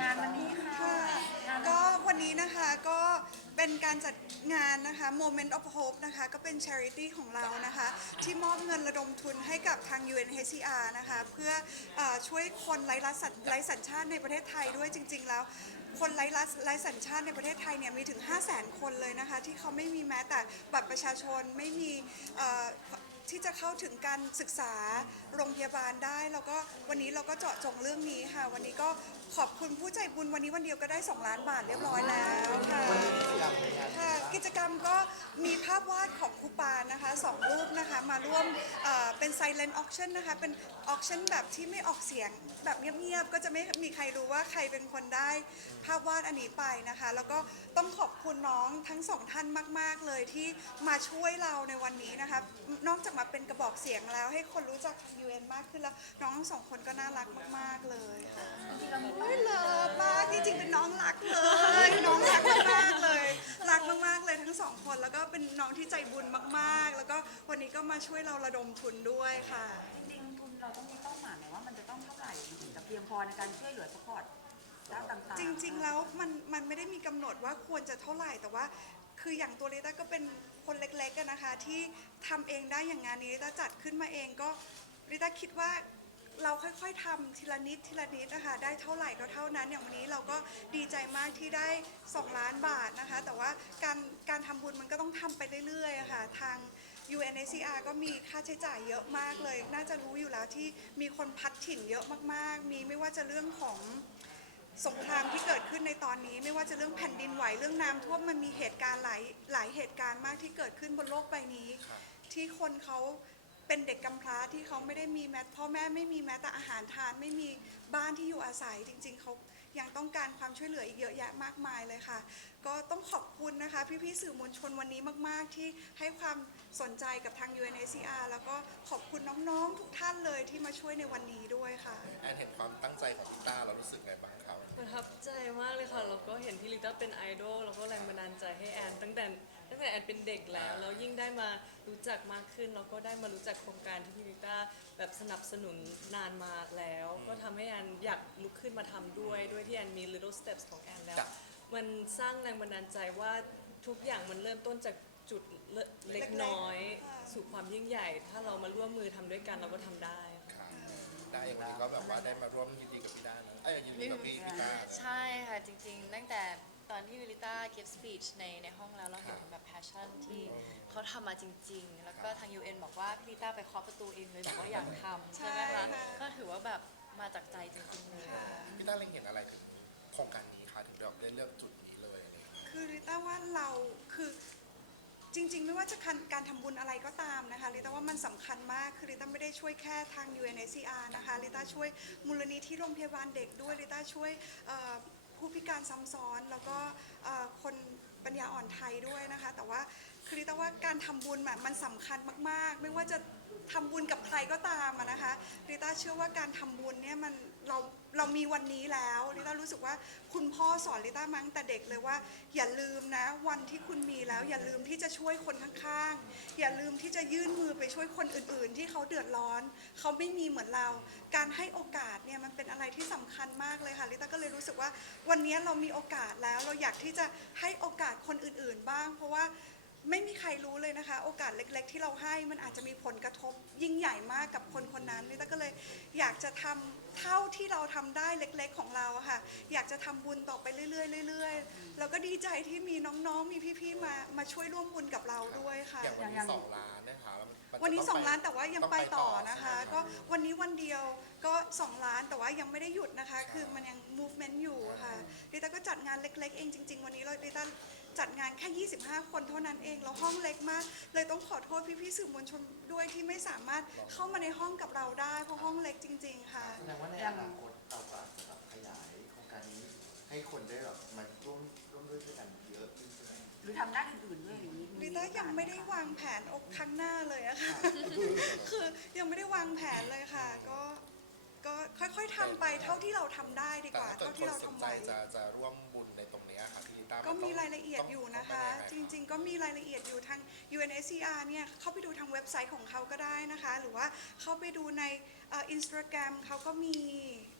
งานวันนี้ค่ะค่ะงานก็วันนี้นะคะก็เป็นการจัดงานนะคะ Moment of Hope นะคะ ก็เป็น charity ของเรานะคะ ที่มอบเงินระดมทุนให้กับทาง UNHCR นะคะ เพื่อเออช่วยคนไร้รัฐสัญไร้สัญชาติในประเทศไทยด้วยจริง ๆ แล้ว คนไร้รัฐไร้สัญชาติในประเทศไทยเนี่ยมีถึง 5 0 0 0 0 0 คนเลยนะคะ ที่เขาไม่มีแม้แต่บัตรประชาชนไม่มีเอ่อ ที่จะเข้าถึงการศึกษาโรงพยาบาลได้ แล้วก็วันนี้เราก็เจาะจงเรื่องนี้ค่ะ วันนี้ก็ ขอบคุณผู้ใจบุญวันนี้วันเดียวก็ได้ 2 ล้านบาทเรียบร้อยแล้วค่ะค่ะกิจกรรมก็มีภาพวาดของครูปานนะคะสองรูปนะคะมาร่วมเป็น silent auction นะคะเป็น auction แบบที่ไม่ออกเสียงแบบเงียบๆก็จะไม่มีใครรู้ว่าใครเป็นคนได้ภาพวาดอันนี้ไปนะคะ แล้วก็ต้องขอบคุณน้องทั้งสองท่านมาก ๆ เลยที่มาช่วยเราในวันนี้นะคะนอกจากมาเป็นกระบอกเสียงแล้วให้คนรู้จัก UN มากขึ้นแล้ว น้องทั้งสองคนก็น่ารักมาก ๆ เลยค่ะจริงๆเรามีเป้าไม่เลิฟมากที่จริงเป็นน้องรักเลย น้องรักมากๆเลย รักมากๆเลยทั้งสองคน แล้วก็เป็นน้องที่ใจบุญมากๆ แล้วก็วันนี้ก็มาช่วยเราระดมทุนด้วยค่ะ จริงๆทุนเราต้องมีเป้าหมายไหมว่ามันจะต้องเท่าไหร่ถึงจะเพียงพอในการช่วยเหลือสปอร์ตด้านต่างๆจริง ๆ แล้วมันมันไม่ได้มีกำหนดว่าควรจะเท่าไหร่แต่ว่า คืออย่างตัวลิต้าก็เป็นคนเล็กๆอะนะคะ ที่ทำเองได้อย่างงานนี้ลิต้าจัดขึ้นมาเองก็ลิต้าคิดว่า เราค่อยๆทำทีละนิดทีละนิดนะคะได้เท่าไหร่ก็เท่านั้น อย่างวันนี้เราก็ดีใจมากที่ได้ 2 ล้านบาทนะคะ แต่ว่าการการทำบุญมันก็ต้องทำไปเรื่อยๆอะค่ะทาง UNHCR ก็มีค่าใช้จ่ายเยอะมากเลย น่าจะรู้อยู่แล้วที่มีคนพัดถิ่นเยอะมากๆ มีไม่ว่าจะเรื่องของสงครามที่เกิดขึ้นในตอนนี้ไม่ว่าจะเรื่องแผ่นดินไหวเรื่องน้ำท่วมมันมีเหตุการณ์หลายหลายเหตุการณ์มากที่เกิดขึ้นบนโลกใบนี้ ที่คนเขา เป็นเด็กกำพร้าที่เขาไม่ได้มีแม้พ่อแม่ไม่มีแม้แต่อาหารทาน ไม่มีบ้านที่อยู่อาศัยจริง ๆเขายังต้องการความช่วยเหลืออีกเยอะแยะมากมายเลยค่ะ ก็ต้องขอบคุณนะคะ พี่ๆสื่อมวลชนวันนี้มาก ๆ ที่ให้ความสนใจกับทาง UNHCR แล้วก็ขอบคุณน้องๆทุกท่านเลยที่มาช่วยในวันนี้ด้วยค่ะ แอนเห็นความตั้งใจของพิต้าเรารู้สึกไงบ้างครับ ประทับใจมากเลยค่ะ แล้วก็เห็นพี่ลิต้าเป็นไอดอลแล้วก็แรงบันดาลใจให้แอน ตั้งแต่ตั้งแต่แอนเป็นเด็กแล้วแล้วยิ่งได้มารู้จักมากขึ้นแล้วก็ได้มารู้จักโครงการที่พี่ลิต้าแบบสนับสนุนนานมาแล้ว ก็ทำให้แอนอยากลุกขึ้นมาทำด้วยด้วยที่แอนมี little steps ของแอนแล้ว จ้ะ มันสร้างแรงบันดาลใจว่าทุกอย่างมันเริ่มต้นจากจุดเล็กเล็กๆน้อย ค่ะ สู่ความยิ่งใหญ่ ถ้าเรามาร่วมมือทำด้วยกันเราก็ทำได้ ครับได้อย่างวันนี้ก็แบบว่าได้มาร่วมยินดีกับพี่ด้านะเอ้ยยินดีกับพี่พี่ต้าใช่ค่ะจริงๆ ตั้งแต่ต อนที่วิลิต้า give speech ในในห้องแล้วเราเห็นถึงแบบ passion ที่เขาทำมาจริง ๆ แล้วก็ทาง UN บอกว่าพี่ลิต้าไปเคาะประตูเองเลยบอกว่าอยากทำใช่ไหมใช่คะค่ะ ก็ถือว่าแบบมาจากใจจริงๆเลย พี่ต้าเล็งเห็นอะไรถึงโครงการนี้คะถึงแบบได้เลือกจุดนี้เลยอะไรอย่างเงี้ยคือริต้าว่าเราคือจริง ๆ ไม่ว่าจะการการทำบุญอะไรก็ตามนะคะริต้าว่ามันสำคัญมากคือริต้าไม่ได้ช่วยแค่ทาง UNHCR นะคะริต้าช่วยมูลนิธิโรงพยาบาลเด็กด้วยริต้าช่วยเอ่อ ผู้พิการซ้ำซ้อน แล้วก็เอ่อคนปัญญาอ่อนไทยด้วยนะคะ แต่ว่า คือริต้าว่าการทำบุญมันสำคัญมาก ๆ ไม่ว่าจะทำบุญกับใครก็ตามนะคะริต้าเชื่อว่าการทำบุญเนี่ยมันเราเรามีวันนี้แล้วริต้ารู้สึกว่าคุณพ่อสอนริต้ามั้งแต่เด็กเลยว่า อย่าลืมนะ วันที่คุณมีแล้ว อย่าลืมที่จะช่วยคนข้างๆ อย่าลืมที่จะยื่นมือไปช่วยคนอื่นๆ ที่เขาเดือดร้อน เขาไม่มีเหมือนเรา การให้โอกาสเนี่ยมันเป็นอะไรที่สำคัญมากเลยค่ะลิต้าก็เลยรู้สึกว่าวันนี้เรามีโอกาสแล้ว เราอยากที่จะให้โอกาสคนอื่นๆ บ้าง เพราะว่า ไม่มีใครรู้เลยนะคะ โอกาสเล็ก ๆ ที่เราให้มันอาจจะมีผลกระทบยิ่งใหญ่มากกับคนคนนั้นลิต้าก็เลยอยากจะทำ เท่าที่เราทำได้เล็กๆของเราอะค่ะ อยากจะทำบุญต่อไปเรื่อยๆเรื่อยๆเราก็ดีใจที่มีน้องๆมีพี่ๆมามาช่วยร่วมบุญกับเราด้วยค่ะ อย่างวันอย่านี้งสองล้านนะคะแล้วมัจะวันนี้ต้2 ล้านแต่ว่ายังต้อไปต่อนะคะใช่ไหมก็วันนี้วันเดียวก็ 2 ล้านแต่ว่ายังไม่ได้หยุดนะคะ คือมันยัง movement อยู่ค่ะดิต้าก็จัดงานเล็ก ๆ เองจริง ๆ วันนี้เราดิต้าจัดงานแค่ 25 คนเท่านั้นเองแล้วห้องเล็กมาก เลยต้องขอโทษพี่ๆสื่อมวลชนด้วยที่ไม่สามารถเข้ามาในห้องกับเราได้เพราะห้องเล็กจริง ๆ ค่ะแส ดงว่าในอนาคตเราก็อาจจะแบบขยายโครงการนี้ให้คนได้แบบมาร่วมร่วมด้วยช่วยกันเยอะขึ้นใช่ไหมหรือทำด้านอื่นๆด้วยอย่างนี้ลิต้ายังไม่ได้วางแผนอกครั้งหน้าเลยอะค่ะ คือยังไม่ได้วางแผนเลยค่ะ ก็ก็ค่อยๆทำไปเท่าที่เราททำได้ดีแต่กว่าถ้าเกิเท่าดคที่นเราสนทำใจไว้จะจะร่วมบุญในตรงเนี้ยค่ะพี่ลิ ต้าก็มีนต้งรายละเอียดอยู่นะคะต้องจต้องริงๆ ก็มีรายละเอียดอยู่ทาง UNHCR เนี่ยเข้าไปดูทางเว็บไซต์ของเขาก็ได้นะคะ หรือว่าเข้าไปดูในอินสตาแกรมเขาก็มี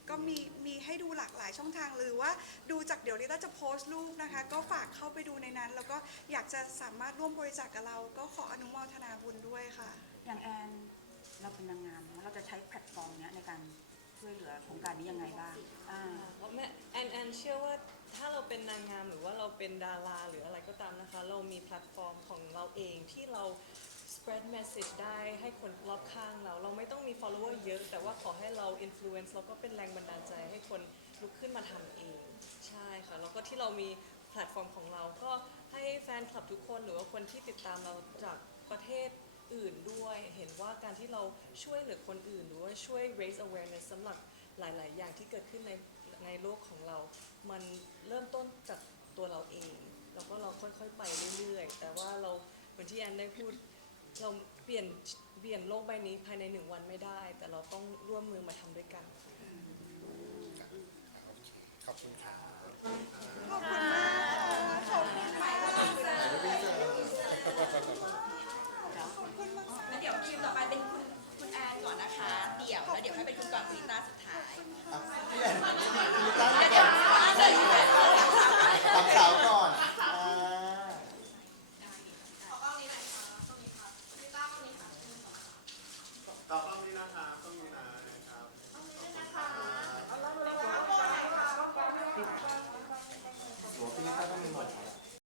ก็มีมีให้ดูหลากหลายช่องทางหรือว่าดูจากเดี๋ยวลิต้าจะโพสต์รูปนะคะ ก็ฝากเข้าไปดูในนั้น แล้วก็อยากจะสามารถร่วมบริจาคกับเรา ก็ขออนุโมทนาบุญด้วยค่ะ อย่างแอนเราเป็นนางงามนะเราจะใช้แพลตฟอร์มเนี้ยในการช่วยเหลือโครงการนี้ยังไงบ้างอ่าเพราะแม่แอนแอนเชื่อว่า ถ้าเราเป็นนางงามหรือว่าเราเป็นดาราหรืออะไรก็ตามนะคะ เรามีแพลตฟอร์มของเราเองที่เรา spread message ได้ให้คนรอบข้างเรา เราไม่ต้องมี follower เยอะ แต่ว่าขอให้เรา influence แล้วก็เป็นแรงบันดาลใจให้คนลุกขึ้นมาทำเอง ใช่ค่ะ แล้วก็ที่เรามีแพลตฟอร์มของเราก็ให้แฟนคลับทุกคนหรือว่าคนที่ติดตามเราจากประเทศอื่นด้วย เห็นว่าการที่เราช่วยเหลือคนอื่นหรือว่าช่วย raise awareness สำหรับหลาย ๆ อย่างที่เกิดขึ้นในในโลกของเรา มันเริ่มต้นจากตัวเราเอง แล้วก็เราค่อยๆไปเรื่อยๆ แต่ว่าเราเหมือนที่แอนได้พูด เราเปลี่ยนเปลี่ยนโลกใบนี้ภายในหนึ่งวันไม่ได้ แต่เราต้องร่วมมือมาทำด้วยกัน ขอบคุณค่ะขอบคุณมากค่ะขอบคุณมากขอบคุณมากแล้วเดี๋ยวคิวต่อไปเป็นคุณคุณแอนก่อนนะคะ เดี่ยวแล้วเดี๋ยวให้เป็นคุณกรณ์ศรีตาสุดท้าย อะพี่แอนพี่ตั้งก่อน สามสาวก่อน